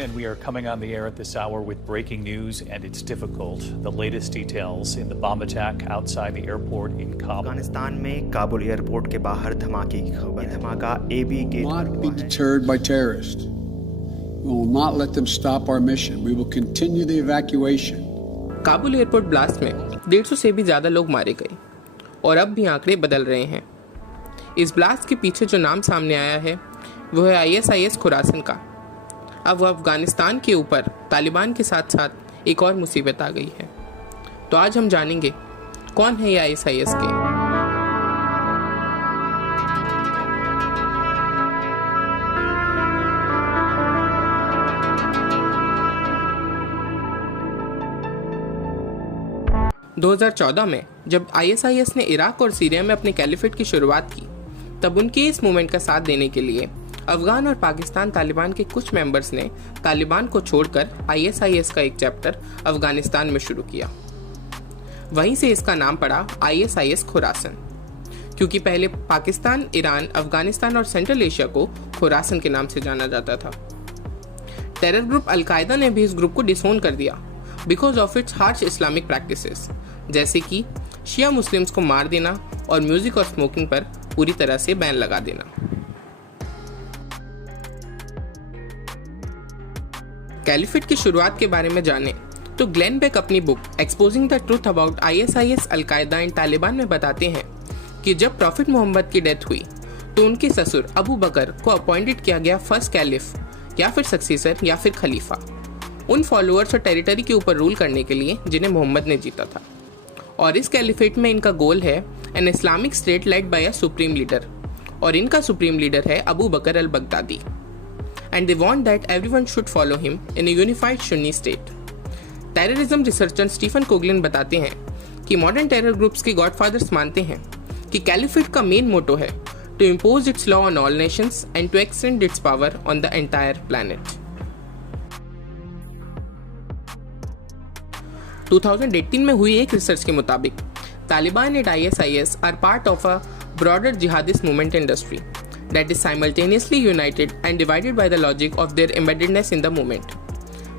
and we are coming on the air at this hour with breaking news, and it's difficult. The latest details in the bomb attack outside the airport in Kabul. Afghanistan में Kabul airport के बाहर धमाके की खबर है। धमाका AB gate पर Not be deterred by terrorists. We will not let them stop our mission. We will continue the evacuation. Kabul airport blast में 150 से भी ज़्यादा लोग मारे गए और अब भी आंकड़े बदल रहे हैं। इस ब्लास्ट के पीछे जो नाम सामने आया है वो है ISIS खुरासन का। अब वो अफगानिस्तान के ऊपर तालिबान के साथ साथ एक और मुसीबत आ गई है। तो आज हम जानेंगे कौन है ये ISIS के। – 2014 में जब ISIS ने इराक और सीरिया में अपने कैलिफेट की शुरुआत की, तब उनके इस मूवमेंट का साथ देने के लिए अफगान और पाकिस्तान तालिबान के कुछ मेंबर्स ने तालिबान को छोड़कर ISIS का एक चैप्टर अफगानिस्तान में शुरू किया। वहीं से इसका नाम पड़ा ISIS खुरासन, क्योंकि पहले पाकिस्तान, ईरान, अफगानिस्तान और सेंट्रल एशिया को खुरासन के नाम से जाना जाता था। टेरर ग्रुप अल-कायदा ने भी इस ग्रुप को डिसोन कर दिया because of its harsh Islamic practices, जैसे कि शिया मुस्लिम्स को मार देना और म्यूजिक और स्मोकिंग पर पूरी तरह से बैन लगा देना। कैलिफेट की शुरुआत के बारे में जाने तो ग्लेन बेक अपनी book exposing the truth about ISIS, al Qaeda and Taliban में बताते हैं कि जब प्रॉफिट मोहम्मद की डेथ हुई तो उनके ससुर अबू बकर को अपॉइंटेड किया गया फर्स्ट कैलिफ या फिर सक्सेसर या फिर खलीफा, उन फॉलोअर्स और टेरिटरी के ऊपर रूल करने के लिए जिन्हें मोहम्मद ने जीता था। और इस कैलिफेट में इनका गोल है an Islamic state led by a supreme leader, और इनका सुप्रीम लीडर है Abu Bakr al Baghdadi, and they want that everyone should follow him in a unified Sunni state. Terrorism researcher Stephen Coughlin बताते हैं कि modern terror groups के गॉडफादर्स मानते हैं कि कैलिफेट का मेन मोटो है to impose its law on all nations and to extend its power on the entire planet. 2018 में हुई एक रिसर्च के मुताबिक Taliban and ISIS are part of a broader jihadist movement industry that is simultaneously united and divided by the logic of their embeddedness in the movement.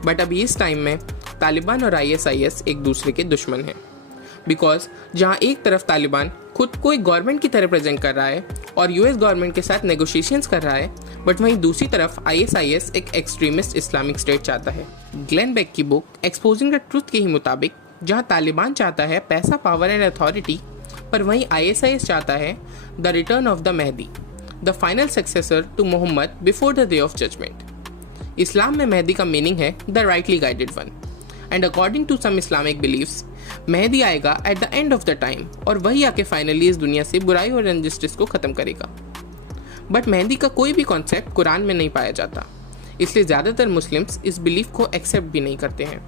But अभी इस time में तालिबान और ISIS एक दूसरे के दुश्मन हैं, बिकॉज जहां एक तरफ तालिबान खुद को एक गवर्नमेंट की तरह प्रेजेंट कर रहा है और US गवर्नमेंट के साथ नेगोशिएशंस कर रहा है, बट वहीं दूसरी तरफ ISIS एक एक्सट्रीमिस्ट इस्लामिक स्टेट चाहता है। ग्लेन बेक की बुक एक्सपोजिंग द ट्रूथ के ही मुताबिक जहां तालिबान चाहता है पैसा, पावर एंड अथॉरिटी, पर वहीं ISIS चाहता है the return of the Mahdi, the final successor to Muhammad before the day of judgment. इस्लाम में मेहदी का मीनिंग है the rightly guided one, and according to some Islamic believes Mahdi आएगा at the end of the time और वही आके finally इस दुनिया से बुराई और इनजस्टिस को खत्म करेगा। बट मेहदी का कोई भी कॉन्सेप्ट कुरान में नहीं पाया जाता, इसलिए ज्यादातर मुस्लिम्स इस बिलीफ को एक्सेप्ट भी नहीं करते हैं।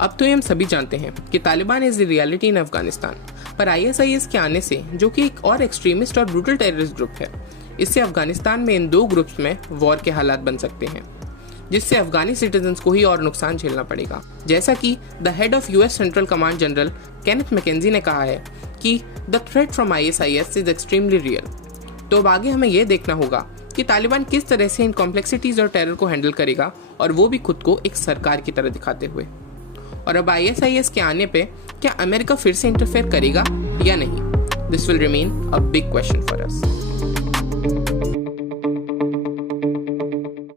अब तो हम सभी जानते हैं कि Taliban is the reality in Afghanistan, पर ISIS के आने से, जो कि एक और एक्सट्रीमिस्ट और ब्रूटल टेररिस्ट ग्रुप है, इससे अफगानिस्तान में इन दो ग्रुप्स में वॉर के हालात बन सकते हैं, जिससे अफगानी सिटीजन्स को ही और नुकसान झेलना पड़ेगा। जैसा कि the head of US central command general Kenneth McKenzie ने कहा है कि the threat from ISIS is extremely real. तो अब आगे हमें यह देखना होगा कि तालिबान किस तरह से इन कॉम्प्लेक्सिटीज और टेरर को हैंडल करेगा, और वो भी खुद को एक सरकार की तरह दिखाते हुए। और अब ISIS के आने पे क्या अमेरिका फिर से इंटरफेयर करेगा या नहीं? This will remain a big question for us.